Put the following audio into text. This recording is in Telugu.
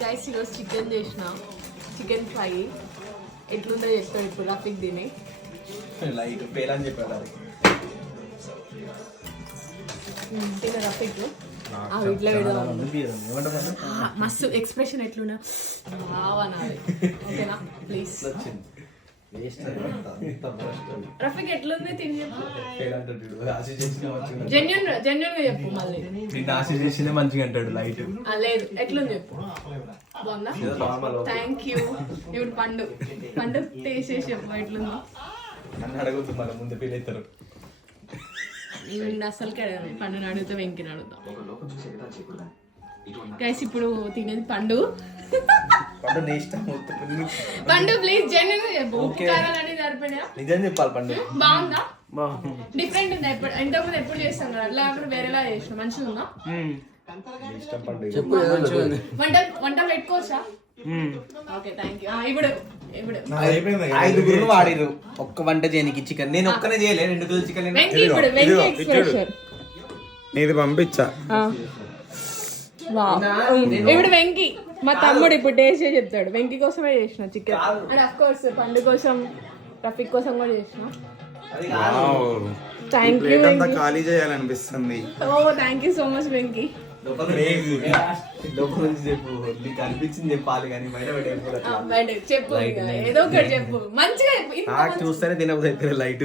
గైస్ ఈరోజు చికెన్ చేసిన చికెన్ ఫ్రై ఎట్లుందో చెప్తాడు ఇప్పుడు రఫీక్ తిని లైట్ పేరని చెప్పాడు అది తిన రఫీక్ ఇట్లా మస్తు ఎక్స్ప్రెషన్ ఎట్లున్నా బావనాలి ఓకేనా ప్లీజ్ రఫీక్ ఎట్లుంది తిని చెప్పు జెన్యున్ గా చెప్పు మళ్ళీ నిన్న ఆశ చేసిందే మంచిగా అంటాడు లైట్ లేదు ఎట్లుంది చెప్పు బాగుందా థ్యాంక్ యూ ఇప్పుడు పండు టేస్ట్ చేసి చెప్పు ఎట్లుందో నన్ను అడగద్దు మన ముందు ఫీల్ అవుతారు అసలుకి అడగాలి పండుని అడుగుతా వెంకిని అడుగుతా గైస్ ఇప్పుడు తినేది పండు పండు ప్లీజ్ జెన్యున్ గా చెప్పు ఉప్పు కారాలు అన్ని సరిపోయినా నిజం చెప్పాలి పండు బాగుందా డిఫరెంట్ ఉందా ఇంతకుముందు ఎప్పుడు చేస్తాం కదా అట్లా కాకుండా వేరేలా చేసిన మంచిగా ఉందా ఇష్టం పండు వంట పెట్టుకోవచ్చా ఓకే థ్యాంక్ యూ ఇప్పుడు ఐదుగురు వాడిరు ఒక్క వంట చేయనికి చికెన్ నేను ఒక్కనే చేయలే 2 కిలో చికెన్ వెంకి ఇప్పుడు వెంకి ఎక్స్ప్రెషన్ నీది పంపించా ఇప్పుడు వెంకి మా తమ్ముడు ఇప్పుడు టేస్ట్ చేసి చెప్తాడు వెంకి కోసమే చేసిన చికెన్ అండ్ అఫ్ కోర్స్ పండు కోసం రఫీక్ కోసం కూడా చేసిన థ్యాంక్ యూ ఖాళీ చేయాలనిపిస్తుంది ఓ thank you so much Venky లోపల నుంచి చెప్పు నీకు అనిపించింది చెప్పాలి కానీ బయట చెప్పు ఏదో ఒకటి చెప్పు మంచిగా చూస్తేనే తినబోతుంది లైట్